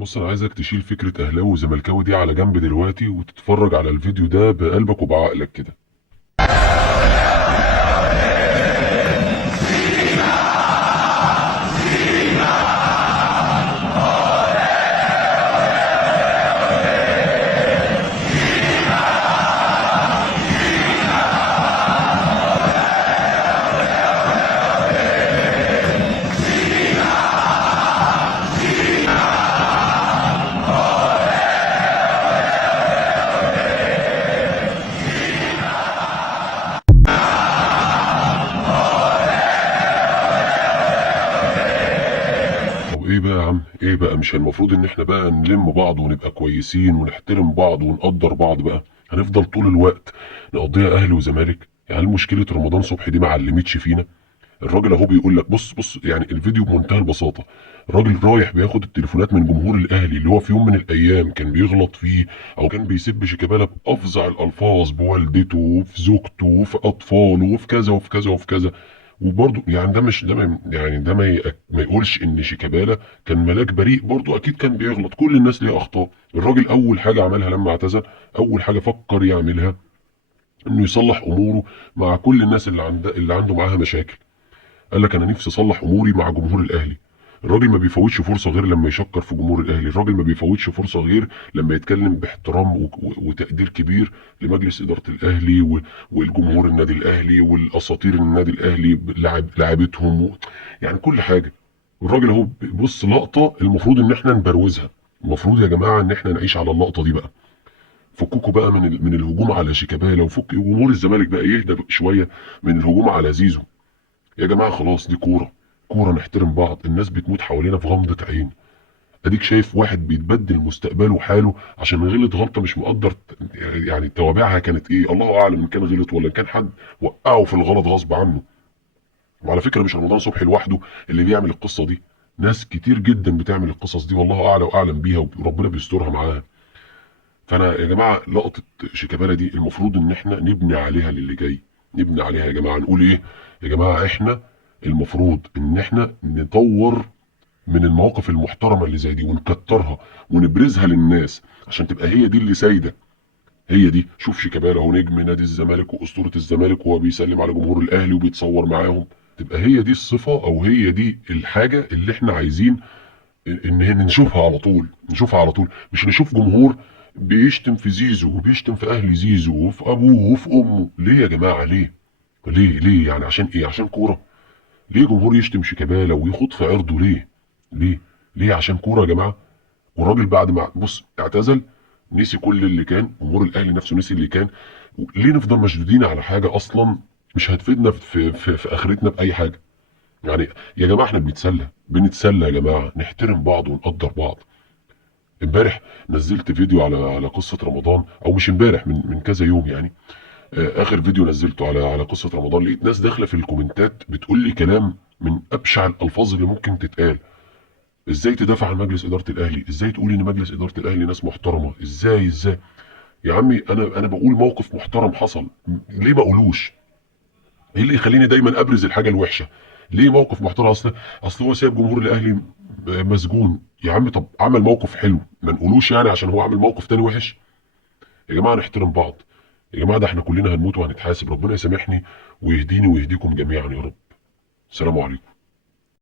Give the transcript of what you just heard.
بص، انا عايزك تشيل فكره اهلاوي وزملكاوي دي على جنب دلوقتي، وتتفرج على الفيديو ده بقلبك وبعقلك كده. طب ايه بقى يا عم؟ ايه بقى؟ مش المفروض ان احنا بقى نلم بعض ونبقى كويسين ونحترم بعض ونقدر بعض بقى؟ هنفضل طول الوقت نقضيها اهلي وزمالك؟ يعني هل مشكله رمضان صبحي دي ما علمتش فينا؟ الراجل اهو بيقول لك، بص بص، يعني الفيديو بمنتهى البساطه. الراجل رايح بياخد التليفونات من جمهور الاهلي اللي هو في يوم من الايام كان بيغلط فيه، او كان بيسب شيكابالا بافظع الالفاظ بوالدته وفي زوجته وفي اطفاله وفي كذا وفي كذا وفي كذا. وبرضه يعني ده مش ده ما يعني ده ما يقولش ان شيكابالا كان ملاك بريء، برضه اكيد كان بيغلط، كل الناس ليها اخطاء. الراجل اول حاجه عملها لما اعتزل، اول حاجه فكر يعملها انه يصلح اموره مع كل الناس اللي عنده معاها مشاكل. قال لك انا نفسي اصلح اموري مع جمهور الاهلي. الراجل ما بيفوتش فرصه غير لما يشكر في جمهور الاهلي، الراجل ما بيفوتش فرصه غير لما يتكلم باحترام وتقدير كبير لمجلس اداره الاهلي والجمهور النادي الاهلي والاساطير النادي الاهلي، لاعبتهم يعني كل حاجه. الراجل اهو بص، لقطه المفروض ان احنا نبروزها. المفروض يا جماعه ان احنا نعيش على اللقطه دي بقى. فكوكوا بقى من الهجوم على شيكابالا، وفك جمهور الزمالك بقى يهدى شويه من الهجوم على زيزو. يا جماعه خلاص، دي كوره، كوره، نحترم بعض. الناس بتموت حوالينا في غمضه عين. اديك شايف واحد بيتبدل مستقبله وحاله عشان غلط غلطه مش مقدر يعني توابعها كانت ايه. الله اعلم ان كان غلط ولا إن كان حد وقعه في الغلط غصب عنه. وعلى فكره مش رمضان صبحي لوحده اللي بيعمل القصه دي، ناس كتير جدا بتعمل القصص دي، والله اعلى واعلم بيها وربنا بيسترها معاها. فانا يا جماعه لقطه شيكابالا دي المفروض ان احنا نبني عليها للي جاي. نبني عليها يا جماعه، نقول ايه؟ يا جماعه احنا المفروض ان احنا نطور من المواقف المحترمه اللي زي دي ونكترها ونبرزها للناس عشان تبقى هي دي اللي سايده. هي دي، شوف شيكابالا هو نجم نادي الزمالك واسطوره الزمالك وهو بيسلم على جمهور الاهلي وبيتصور معاهم. تبقى هي دي الصفه او هي دي الحاجه اللي احنا عايزين ان نشوفها على طول. نشوفها على طول، مش نشوف جمهور بيشتم في زيزو وبيشتم في اهل زيزو وفي ابوه وفي امه. ليه يا جماعه؟ ليه؟ ليه يعني؟ عشان ايه؟ عشان كوره؟ ليه جمهور يشتم شيكابالا ويخوض في عرضه؟ ليه؟ ليه؟ ليه؟ عشان كوره يا جماعه. والراجل بعد ما بص اعتزل نسي كل اللي كان، جمهور الاهلي نفسه نسي اللي كان. ليه نفضل مشدودين على حاجه اصلا مش هتفيدنا في اخرتنا باي حاجه؟ يعني يا جماعه احنا بنتسلى يا جماعه، نحترم بعض ونقدر بعض. امبارح نزلت فيديو على قصه رمضان، او مش امبارح، من كذا يوم يعني. اخر فيديو نزلته على قصه رمضان، لقيت ناس داخله في الكومنتات بتقول لي كلام من ابشع الالفاظ اللي ممكن تتقال. ازاي تدافع عن مجلس اداره الاهلي؟ ازاي تقول ان مجلس اداره الاهلي ناس محترمه؟ ازاي؟ يا عمي انا بقول موقف محترم حصل، ليه ما اقولوش؟ ايه اللي يخليني دايما ابرز الحاجه الوحشه؟ ليه موقف محترم؟ اصل هو سايب جمهور الاهلي مسجون. يا عم طب عمل موقف حلو ما نقولوش يعني عشان هو عمل موقف تاني وحش؟ يا جماعه نحترم بعض. يا جماعه ده احنا كلنا هنموت وهنتحاسب، ربنا يسامحني ويهديني ويهديكم جميعا يا رب. السلام عليكم.